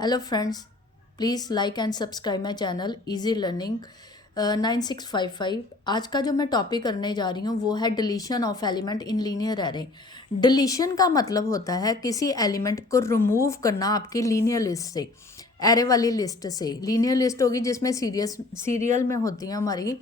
Hello friends, please like and subscribe my channel easy learning 9655। आज का जो मैं टॉपिक करने जा रही हूँ वो है deletion of element in linear array. Deletion का मतलब होता है किसी एलिमेंट को रिमूव करना आपकी लीनियर लिस्ट से, एरे वाली लिस्ट से। लीनियर लिस्ट होगी जिसमें सीरियल में होती हैं हमारी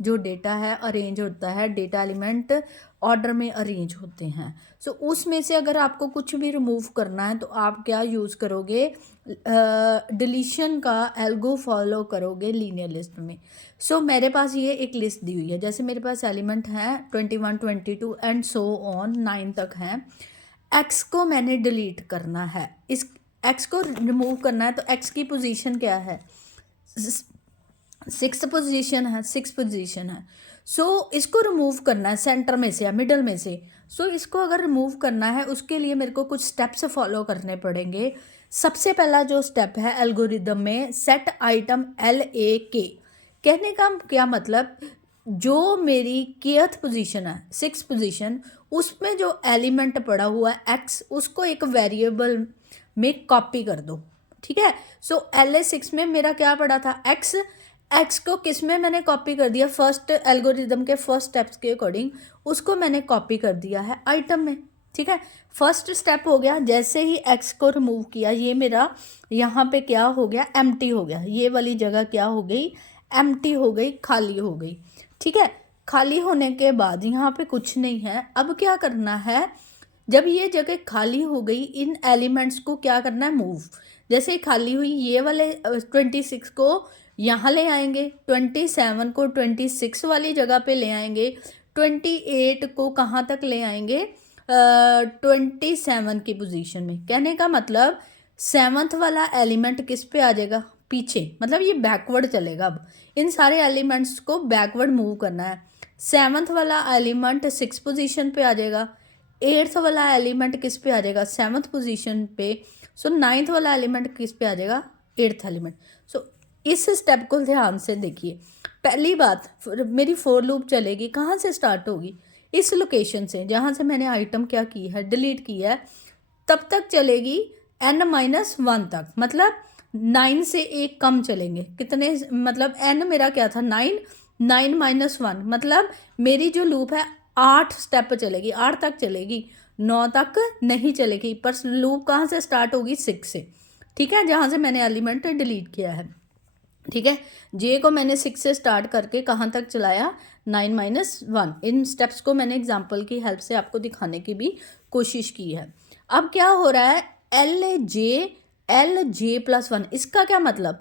जो डेटा है, अरेंज होता है, डेटा एलिमेंट ऑर्डर में अरेंज होते हैं। सो उसमें से अगर आपको कुछ भी रिमूव करना है तो आप क्या यूज़ करोगे, डिलीशन का एल्गो फॉलो करोगे लीनियर लिस्ट में। सो मेरे पास ये एक लिस्ट दी हुई है, जैसे मेरे पास एलिमेंट हैं 21 22 एंड सो ऑन 9 तक हैं। एक्स को मैंने डिलीट करना है, इस एक्स को रिमूव करना है, तो एक्स की पोजीशन क्या है, सिक्स पोजीशन है। सो इसको रिमूव करना है सेंटर में से या मिडल में से। सो इसको अगर रिमूव करना है उसके लिए मेरे को कुछ स्टेप्स फॉलो करने पड़ेंगे। सबसे पहला जो स्टेप है एल्गोरिदम में, सेट आइटम LAK। कहने का क्या मतलब, जो मेरी केथ पोजीशन है, सिक्स पोजीशन, उसमें जो एलिमेंट पड़ा हुआ है एक्स, उसको एक वेरिएबल में कॉपी कर दो। ठीक है। सो LA6 में मेरा क्या पड़ा था, एक्स। एक्स को किस में मैंने कॉपी कर दिया, फर्स्ट एल्गोरिदम के फर्स्ट स्टेप्स के अकॉर्डिंग उसको मैंने कॉपी कर दिया है आइटम में। ठीक है, फर्स्ट स्टेप हो गया। जैसे ही एक्स को रिमूव किया, ये मेरा यहाँ पे क्या हो गया, एम्प्टी हो गया। ये वाली जगह क्या हो गई, एम्प्टी हो गई, खाली हो गई। ठीक है, खाली होने के बाद यहाँ पे कुछ नहीं है। अब क्या करना है, जब ये जगह खाली हो गई, इन एलिमेंट्स को क्या करना है, मूव। जैसे खाली हुई, ये वाले 26 को यहाँ ले आएंगे, 27 को 26 वाली जगह पे ले आएंगे, 28 को कहाँ तक ले आएंगे, 27 की पोजीशन में। कहने का मतलब सेवन्थ वाला एलिमेंट किस पे आ जाएगा, पीछे, मतलब ये बैकवर्ड चलेगा। अब इन सारे एलिमेंट्स को बैकवर्ड मूव करना है। सेवन्थ वाला एलिमेंट 6 पोजीशन पे आ जाएगा, 8th वाला एलिमेंट किस पे आ जाएगा, 7th पोजीशन पे। सो 9th वाला एलिमेंट किस पे आ जाएगा, 8th एलिमेंट। सो इस स्टेप को ध्यान से देखिए। पहली बात, मेरी फोर लूप चलेगी, कहाँ से स्टार्ट होगी, इस लोकेशन से जहाँ से मैंने आइटम क्या की है, डिलीट की है, तब तक चलेगी n-1 तक। मतलब 9 से एक कम चलेंगे, कितने, मतलब n मेरा क्या था 9, 9-1, मतलब मेरी जो लूप है 8 स्टेप चलेगी, 8 तक चलेगी, 9 तक नहीं चलेगी। पर लूप कहाँ से स्टार्ट होगी, 6 से। ठीक है, जहाँ से मैंने एलिमेंट डिलीट किया है। ठीक है, जे को मैंने 6 से स्टार्ट करके कहाँ तक चलाया, 9-1। इन स्टेप्स को मैंने एग्जाम्पल की हेल्प से आपको दिखाने की भी कोशिश की है। अब क्या हो रहा है, LJ+1। इसका क्या मतलब,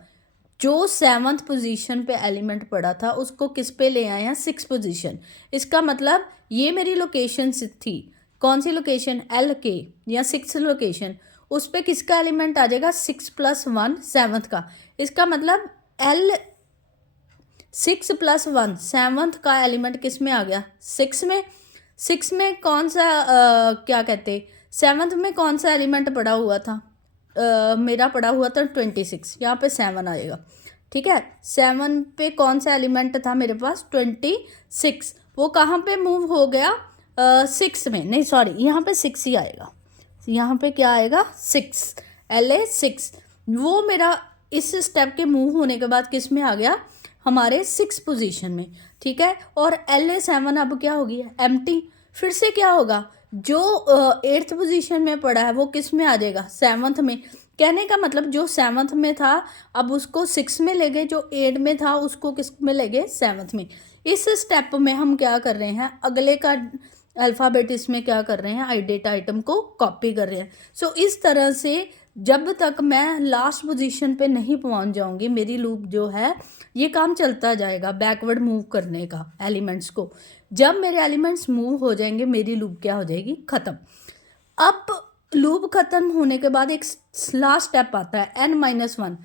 जो 7th पोजीशन पे एलिमेंट पड़ा था उसको किस पे ले आए हैं, 6 पोजीशन। इसका मतलब ये मेरी लोकेशन थी, कौन सी लोकेशन, LK या 6 लोकेशन, उस पर किसका एलिमेंट आ जाएगा, 6+1 7th का। इसका मतलब L6+1 7th का एलिमेंट किस में आ गया, 6 में। 6 में कौन सा क्या कहते, 7th में कौन सा एलिमेंट पड़ा हुआ था, मेरा पड़ा हुआ था 26, यहाँ पे 7 आएगा। ठीक है, 7 पे कौन सा एलिमेंट था मेरे पास, 26, वो कहाँ पे मूव हो गया, 6 में, नहीं सॉरी, यहाँ पे 6 ही आएगा। यहाँ पे क्या आएगा, 6, LA6। वो मेरा इस स्टेप के मूव होने के बाद किस में आ गया, हमारे 6 पोजीशन में। ठीक है, और LA7 अब क्या होगी, एम्प्टी। फिर से क्या होगा, जो 8th पोजीशन में पड़ा है वो किस में आ जाएगा, 7th में। कहने का मतलब जो 7th में था अब उसको 6 में ले गए, जो 8 में था उसको किस में ले गए, 7th में। इस स्टेप में हम क्या कर रहे हैं, अगले का अल्फ़ाबेट इसमें क्या कर रहे हैं, डेटा आइटम को कॉपी कर रहे हैं। सो इस तरह से जब तक मैं लास्ट पोजीशन पे नहीं पहुंच जाऊंगी, मेरी लूप जो है ये काम चलता जाएगा बैकवर्ड मूव करने का एलिमेंट्स को। जब मेरे एलिमेंट्स मूव हो जाएंगे, मेरी लूप क्या हो जाएगी, ख़त्म। अब लूप ख़त्म होने के बाद एक लास्ट स्टेप आता है, n-1।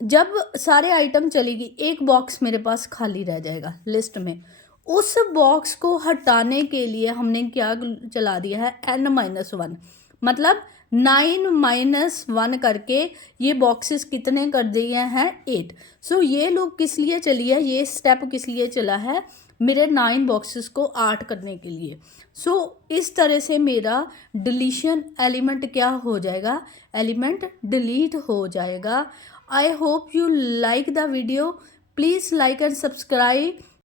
जब सारे आइटम चलेगी, एक बॉक्स मेरे पास खाली रह जाएगा लिस्ट में। उस बॉक्स को हटाने के लिए हमने क्या चला दिया है, n-1। मतलब 9-1 करके ये बॉक्सेस कितने कर दिए हैं, 8। सो ये लूप किस लिए चली है, ये स्टेप किस लिए चला है, मेरे 9 बॉक्सेस को 8 करने के लिए। सो इस तरह से मेरा डिलीशन एलिमेंट क्या हो जाएगा, एलिमेंट डिलीट हो जाएगा। I hope you like the video, please like and subscribe.